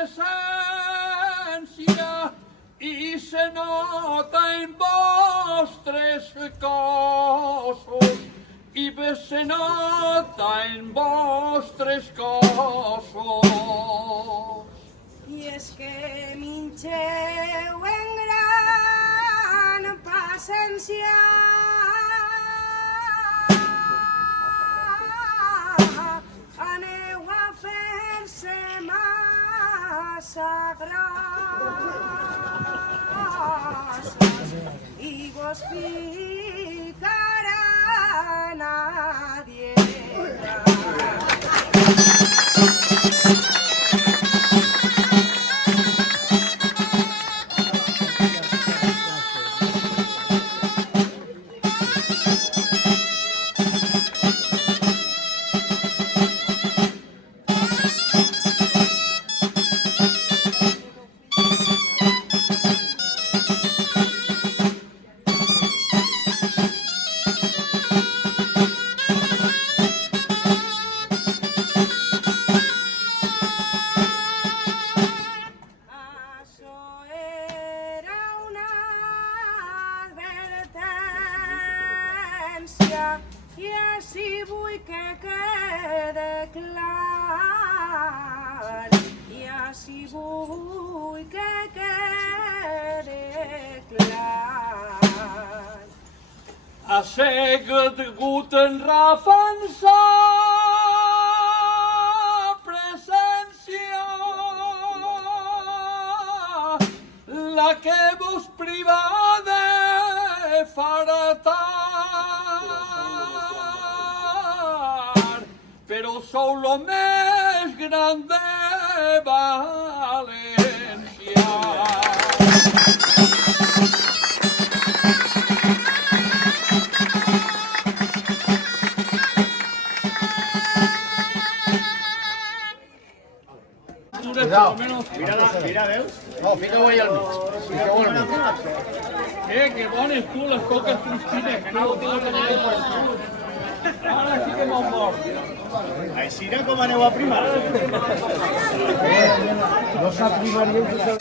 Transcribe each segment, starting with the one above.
presència i se nota en vostres cossos i se nota en vostres cossos. I és que minxeu en gran paciència. Aneu a fer-se massa grossos i vos ficaran a dieta. I així vull que quede clar, i així vull que quede clar. Assegut guten Rafansa presència, la que vos priva de fartar, però sou lo més gran de València. Mira, veus? No, fica-ho allà al mig. Fica-ho al mig. Que bones tu, les coques cristines, que no ho tinc que tenir. Ara sí que m'ho mort. Així era com aneu a primar. No s'aprimaríeu tot el...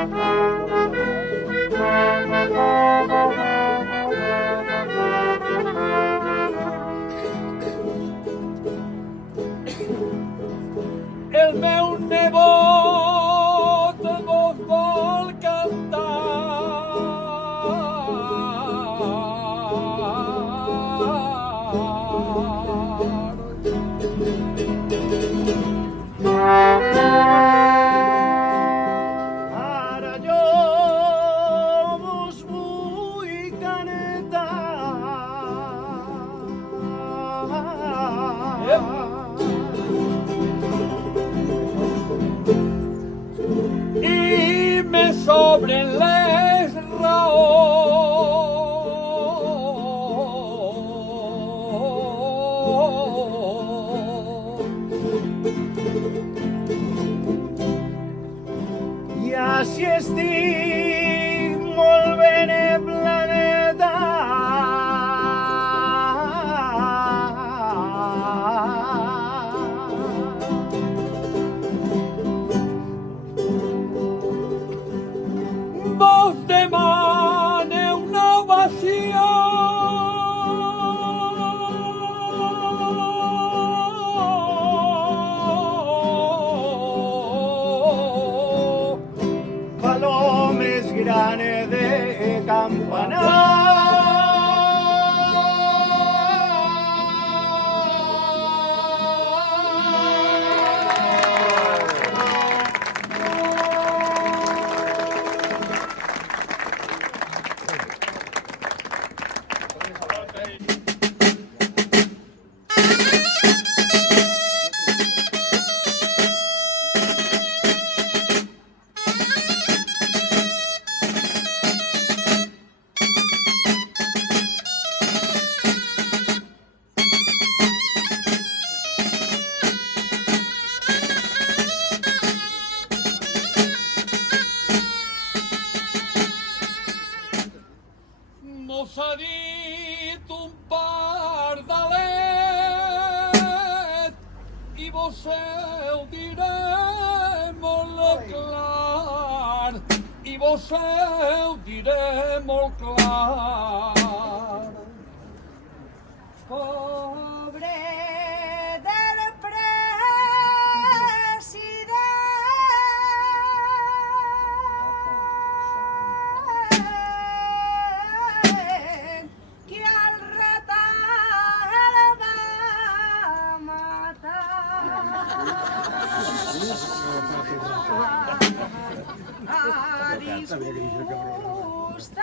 El meu nebot vos vol Ara jo vos vull canetar. i me sobren les raons. I així estic molt ben en planeta. Vos demane una ovació. Palomes grane de Campanar. Mos ha dit un pardalet i vos ho diré molt clar, i vos ho diré molt clar. Pobre del president que al retard el va matar. A disgust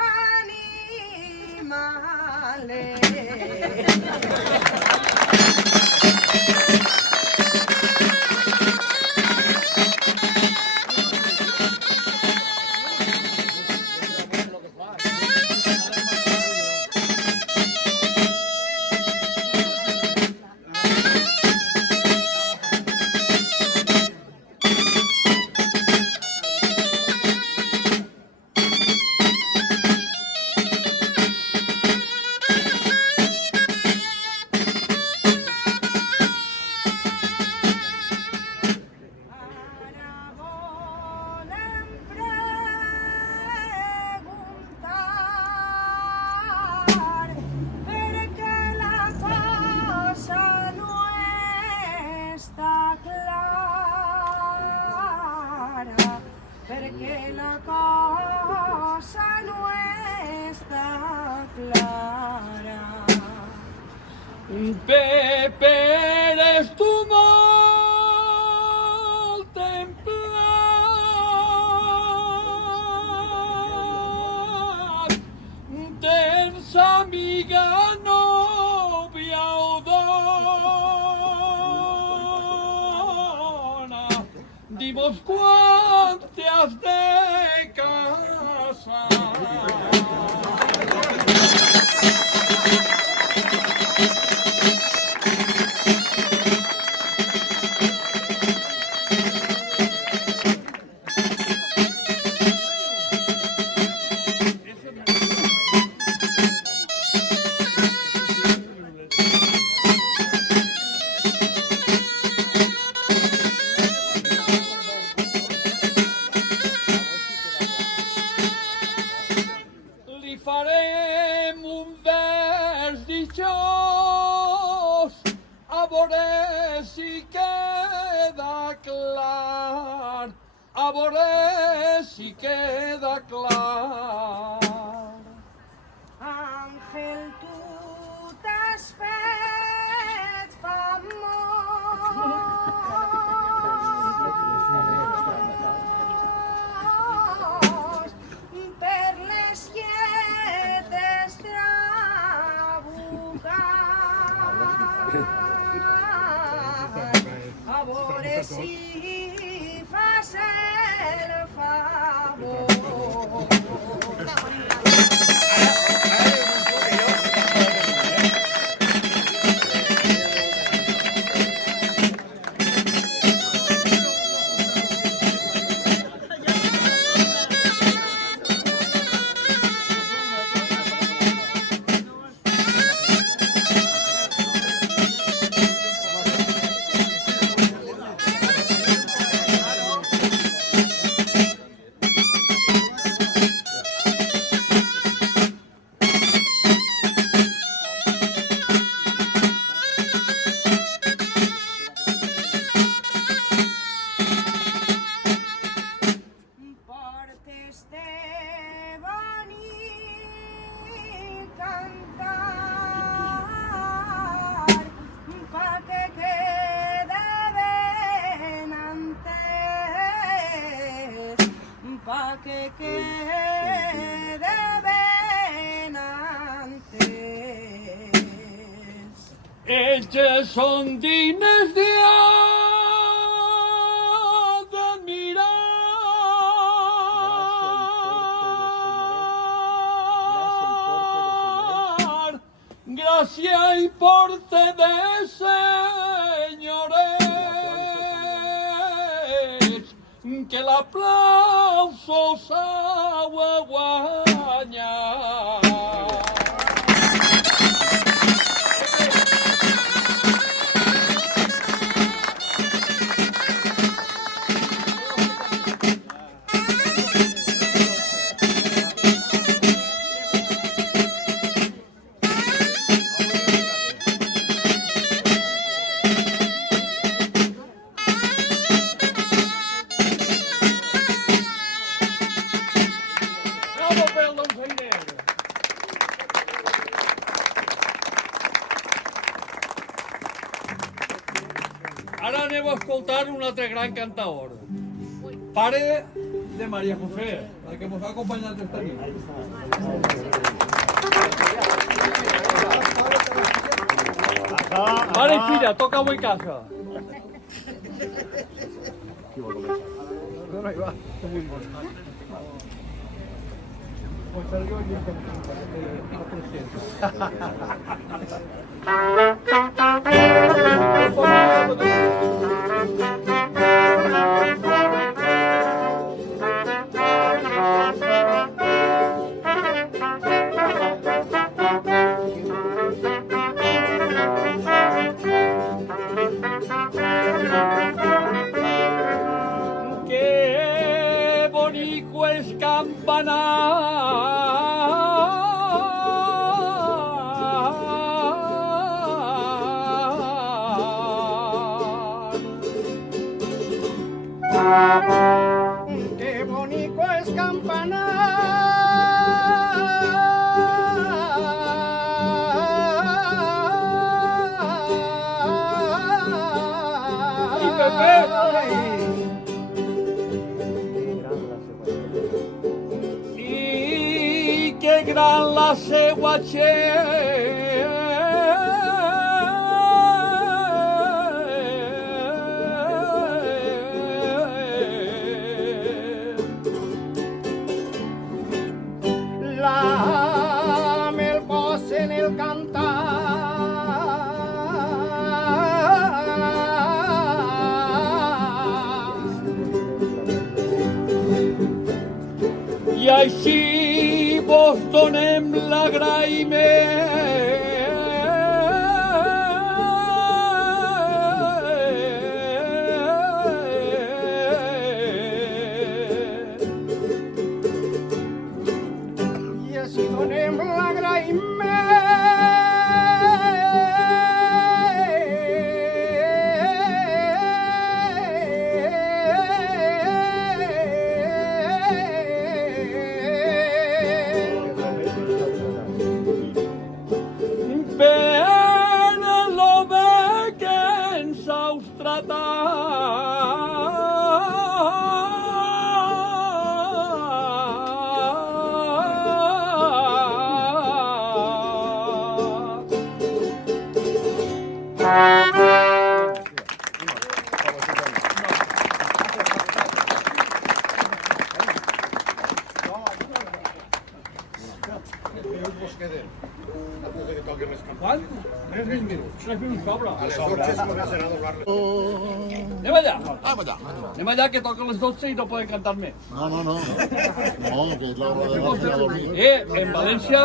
animales. Perquè la cosa no està clara. Pepe, eres tu molt templat. Tens amiga, nòvia o dona. Dimos quan te has de casar. a veure si queda clar. Àngel, tu t'has fet famós per les lletres trabucant. A veure si fas el favor. Ells són dignes d'admirar. Gràcia i porte de senyorets, que l'aplauso s'ha guanyat. Ara anem a escoltar un altre gran cantaor, pare de María José, la que ens ha acompanyat esta nit. Pare i filla, toca avui casa. Qué bonito es Campanar. Qué bonito es Campanar. Y qué gran la seua La me voz en el cantar. i així vos donem l'agraïment. I així donem l'agraïment. queden? Antes de que toquen les campanes. Quant? 3 minuts. 3 minuts sobra. A les 12 començarà a doblar-les. Anem allà. Allà. Anem allà que toquen les 12 i no poden cantar més. No. No, que és l'hora de dormir. En València,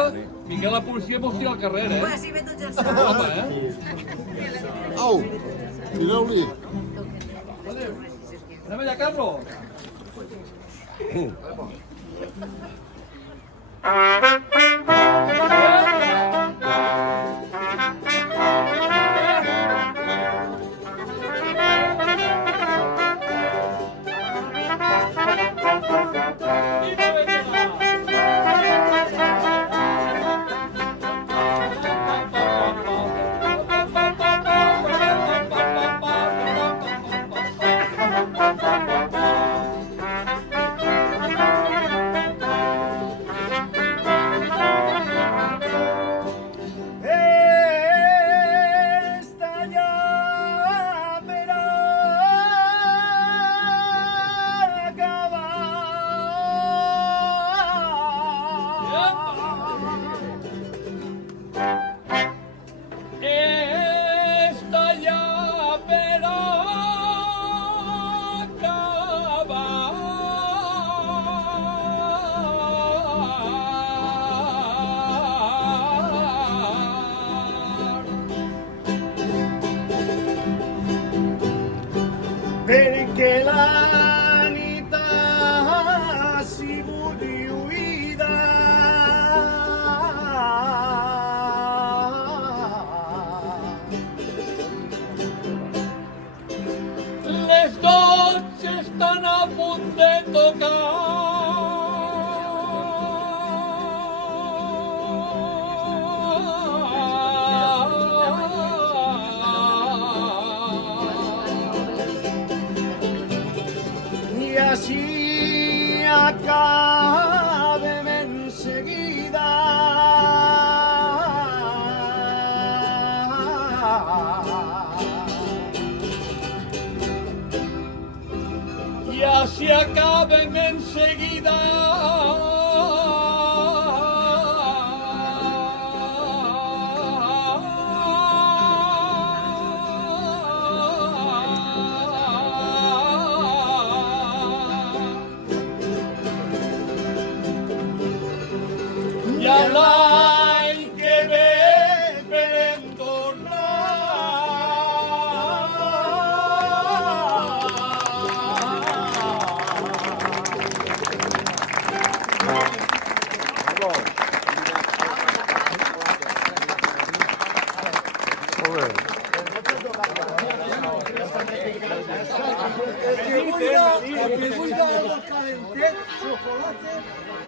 vinga la policia mos tira al carrer, Pues si ve tots els Home, Au, tireu-li. Anem allà, Carlos. Perquè la nit ha sigut lluïda. Les 12 estan a punt de tocar. I així acabem enseguida. I així acaben enseguida. I a l'any que ve esperem Chocolate.